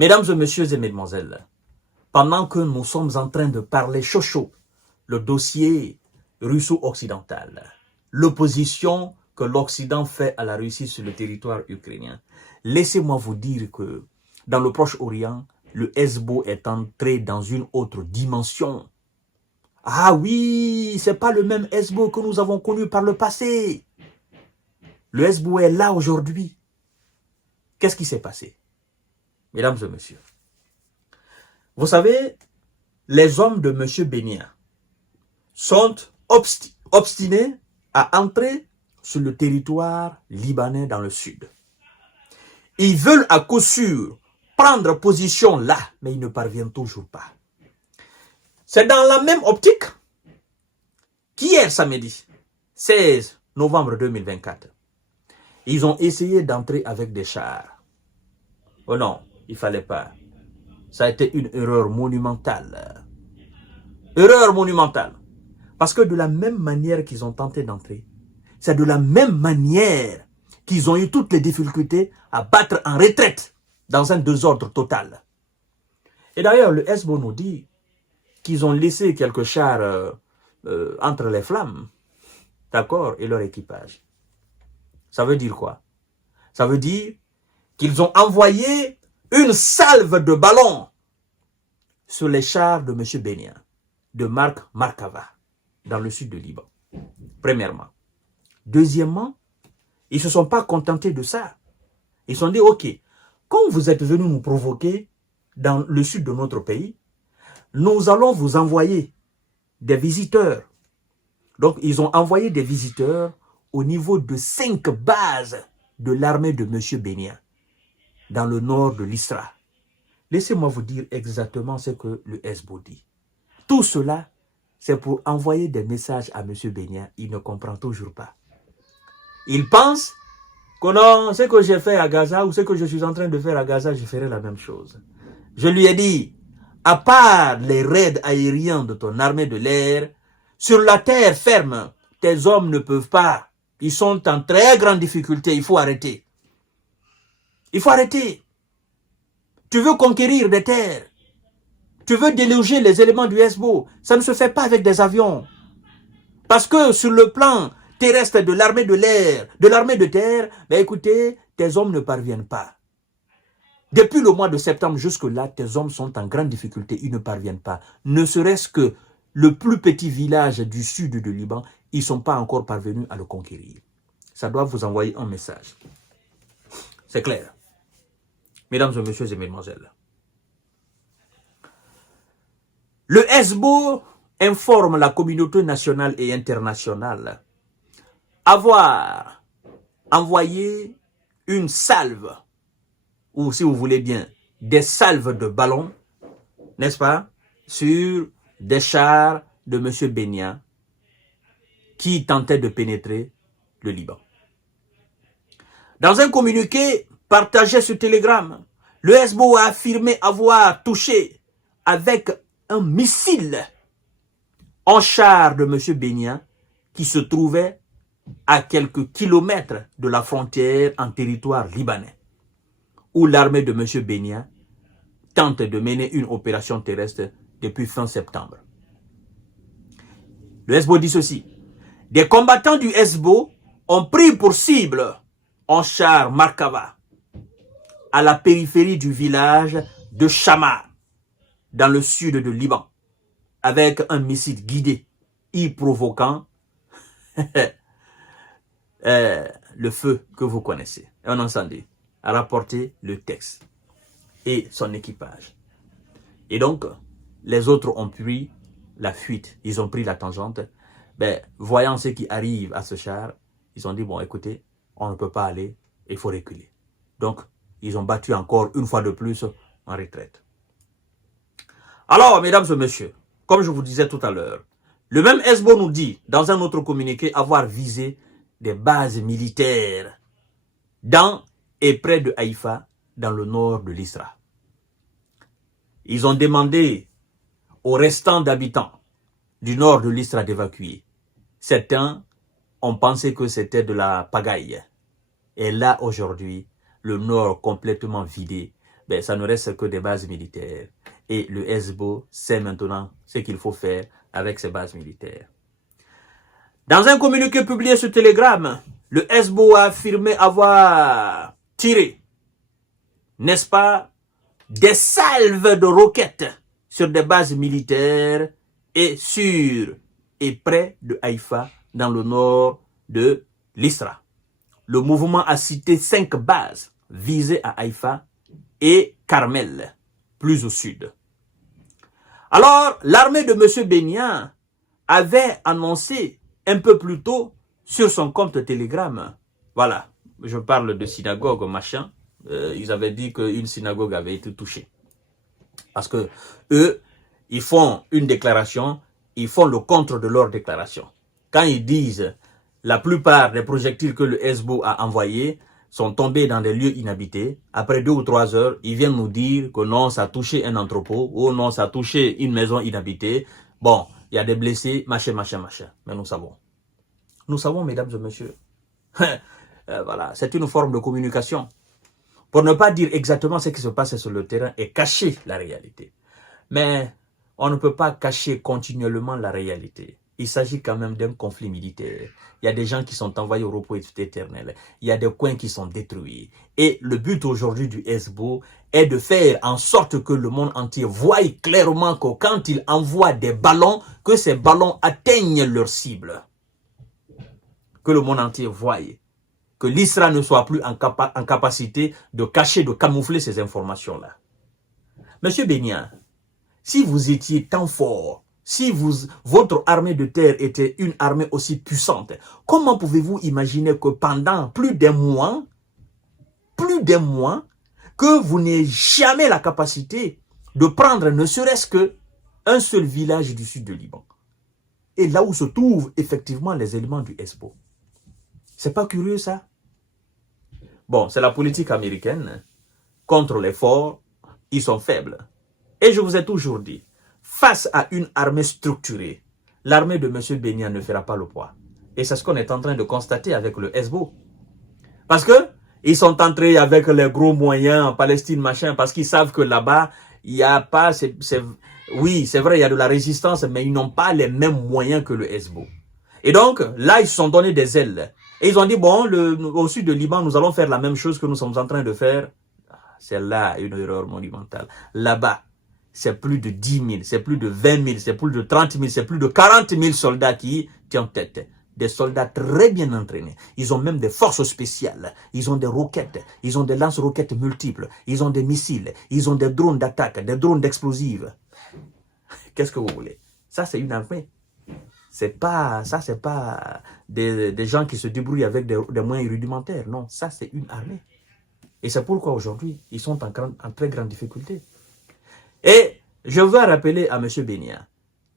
Mesdames et messieurs et mesdemoiselles, pendant que nous sommes en train de parler chaud, le dossier russo-occidental, l'opposition que l'Occident fait à la Russie sur le territoire ukrainien, laissez-moi vous dire que dans le Proche-Orient, le Hezbollah est entré dans une autre dimension. Ah oui, c'est pas le même Hezbollah que nous avons connu par le passé. Le Hezbollah est là aujourd'hui. Qu'est-ce qui s'est passé? Mesdames et messieurs, vous savez, les hommes de M. Bénia sont obstinés à entrer sur le territoire libanais dans le sud. Ils veulent à coup sûr prendre position là, mais ils ne parviennent toujours pas. C'est dans la même optique qu'hier samedi, 16 novembre 2024, ils ont essayé d'entrer avec des chars. Oh non, il ne fallait pas. Ça a été une erreur monumentale. Erreur monumentale. Parce que de la même manière qu'ils ont tenté d'entrer, c'est de la même manière qu'ils ont eu toutes les difficultés à battre en retraite dans un désordre total. Et d'ailleurs, le Hezbollah nous dit qu'ils ont laissé quelques chars entre les flammes, d'accord, et leur équipage. Ça veut dire quoi? Ça veut dire qu'ils ont envoyé une salve de ballons sur les chars de M. Bénia, de Marc Markava, dans le sud de Liban. Premièrement. Deuxièmement, ils ne se sont pas contentés de ça. Ils se sont dit, ok, quand vous êtes venus nous provoquer dans le sud de notre pays, nous allons vous envoyer des visiteurs. Donc, ils ont envoyé des visiteurs au niveau de 5 bases de l'armée de M. Bénia, dans le nord de l'Isra. Laissez-moi vous dire exactement ce que le Hezbollah dit. Tout cela, c'est pour envoyer des messages à M. Bénia. Il ne comprend toujours pas. Il pense que non, ce que j'ai fait à Gaza ou ce que je suis en train de faire à Gaza, je ferai la même chose. Je lui ai dit, à part les raids aériens de ton armée de l'air, sur la terre ferme, tes hommes ne peuvent pas. Ils sont en très grande difficulté. Il faut arrêter. Il faut arrêter. Tu veux conquérir des terres. Tu veux déloger les éléments du Hezbollah. Ça ne se fait pas avec des avions. Parce que sur le plan terrestre de l'armée de l'air, de l'armée de terre, ben écoutez, tes hommes ne parviennent pas. Depuis le mois de septembre jusque-là, tes hommes sont en grande difficulté. Ils ne parviennent pas. Ne serait-ce que le plus petit village du sud de Liban, ils ne sont pas encore parvenus à le conquérir. Ça doit vous envoyer un message. C'est clair. Mesdames et messieurs et mesdemoiselles. Le Hezbollah informe la communauté nationale et internationale avoir envoyé une salve, ou si vous voulez bien, des salves de ballons, n'est-ce pas, sur des chars de M. Bénia qui tentaient de pénétrer le Liban. Dans un communiqué partagé sur Telegram, le Hezbollah a affirmé avoir touché avec un missile en char de M. Bénia qui se trouvait à quelques kilomètres de la frontière en territoire libanais, où l'armée de M. Bénia tente de mener une opération terrestre depuis fin septembre. Le Hezbollah dit ceci. Des combattants du Hezbollah ont pris pour cible un char Markava à la périphérie du village de Chamar, dans le sud de Liban, avec un missile guidé, y provoquant le feu que vous connaissez. Un incendie a rapporté le texte et son équipage. Et donc, les autres ont pris la fuite, ils ont pris la tangente. Ben, voyant ce qui arrive à ce char, ils ont dit, bon, écoutez, on ne peut pas aller, il faut reculer. Donc, ils ont battu encore une fois de plus en retraite. Alors, mesdames et messieurs, comme je vous disais tout à l'heure, le même Hezbollah nous dit, dans un autre communiqué, avoir visé des bases militaires dans et près de Haïfa, dans le nord de l'Isra. Ils ont demandé aux restants d'habitants du nord de l'Isra d'évacuer. Certains ont pensé que c'était de la pagaille. Et là, aujourd'hui, le nord complètement vidé. ben, ça ne reste que des bases militaires. Et le Hezbollah sait maintenant ce qu'il faut faire avec ces bases militaires. Dans un communiqué publié sur Telegram, le Hezbollah a affirmé avoir tiré, n'est-ce pas, des salves de roquettes sur des bases militaires et sur et près de Haïfa, dans le nord de l'Isra. Le mouvement a cité 5 bases visées à Haïfa et Carmel, plus au sud. Alors, l'armée de M. Bennia avait annoncé un peu plus tôt sur son compte Telegram, voilà, je parle de synagogue, machin, ils avaient dit qu'une synagogue avait été touchée. Parce que eux, ils font une déclaration, ils font le contre de leur déclaration. Quand ils disent la plupart des projectiles que le Hezbollah a envoyés sont tombés dans des lieux inhabités, après 2 ou 3 heures, ils viennent nous dire que non, ça a touché un entrepôt, ou non, ça a touché une maison inhabitée. Bon, il y a des blessés, machin, machin, machin. Mais nous savons. Nous savons, mesdames et messieurs. Voilà, c'est une forme de communication. Pour ne pas dire exactement ce qui se passe sur le terrain et cacher la réalité. Mais on ne peut pas cacher continuellement la réalité. Il s'agit quand même d'un conflit militaire. Il y a des gens qui sont envoyés au repos éternel. Il y a des coins qui sont détruits. Et le but aujourd'hui du Hezbollah est de faire en sorte que le monde entier voie clairement que quand il envoie des ballons, que ces ballons atteignent leur cible. Que le monde entier voie. Que l'Israël ne soit plus en capacité de cacher, de camoufler ces informations-là. Monsieur Bennia, si vous étiez tant fort, si votre armée de terre était une armée aussi puissante, comment pouvez-vous imaginer que pendant plus d'un mois, que vous n'ayez jamais la capacité de prendre ne serait-ce qu'un seul village du sud de Liban? Et là où se trouvent effectivement les éléments du Hezbollah. C'est pas curieux ça? Bon, c'est la politique américaine. Contre les forts, ils sont faibles. Et je vous ai toujours dit, face à une armée structurée, l'armée de M. Bennia ne fera pas le poids. Et c'est ce qu'on est en train de constater avec le Hezbollah. Parce que ils sont entrés avec les gros moyens en Palestine, machin, parce qu'ils savent que là-bas, il n'y a pas... Oui, c'est vrai, il y a de la résistance, mais ils n'ont pas les mêmes moyens que le Hezbollah. Et donc, là, ils se sont donné des ailes. Et ils ont dit, bon, au sud de Liban, nous allons faire la même chose que nous sommes en train de faire. C'est là une erreur monumentale. Là-bas, c'est plus de 10 000, c'est plus de 20 000, c'est plus de 30 000, c'est plus de 40 000 soldats qui tiennent tête. Des soldats très bien entraînés. Ils ont même des forces spéciales. Ils ont des roquettes. Ils ont des lance-roquettes multiples. Ils ont des missiles. Ils ont des drones d'attaque, des drones d'explosives. Qu'est-ce que vous voulez? Ça, c'est une armée. C'est pas des gens qui se débrouillent avec des moyens rudimentaires. Non, ça, c'est une armée. Et c'est pourquoi aujourd'hui, ils sont en très grande difficulté. Et je veux rappeler à M. Bennia,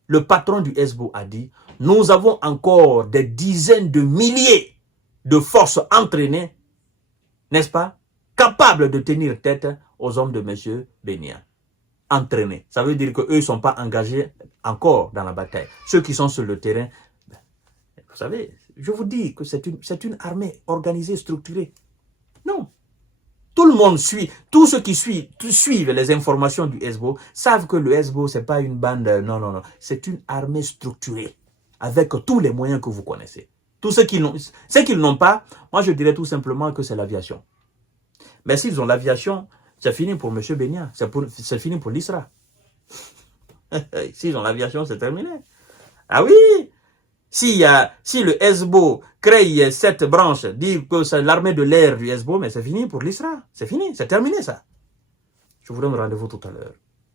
le patron du Hezbollah a dit, nous avons encore des dizaines de milliers de forces entraînées, n'est-ce pas, capables de tenir tête aux hommes de M. Bennia. Entraînés. Ça veut dire qu'eux ne sont pas engagés encore dans la bataille. Ceux qui sont sur le terrain, vous savez, je vous dis que c'est une armée organisée, structurée. Non. Tout le monde suit, tous ceux qui suivent les informations du Hezbollah savent que le Hezbollah, ce n'est pas une bande, non. C'est une armée structurée, avec tous les moyens que vous connaissez. Tous ceux qui n'ont pas, moi je dirais tout simplement que c'est l'aviation. Mais s'ils ont l'aviation, c'est fini pour M. Bennia, c'est fini pour l'Isra. S'ils ont l'aviation, c'est terminé. Ah oui! Si le Hezbollah crée cette branche, dit que c'est l'armée de l'air du Hezbollah, mais c'est fini pour l'Isra. C'est fini, c'est terminé ça. Je vous donne rendez-vous tout à l'heure.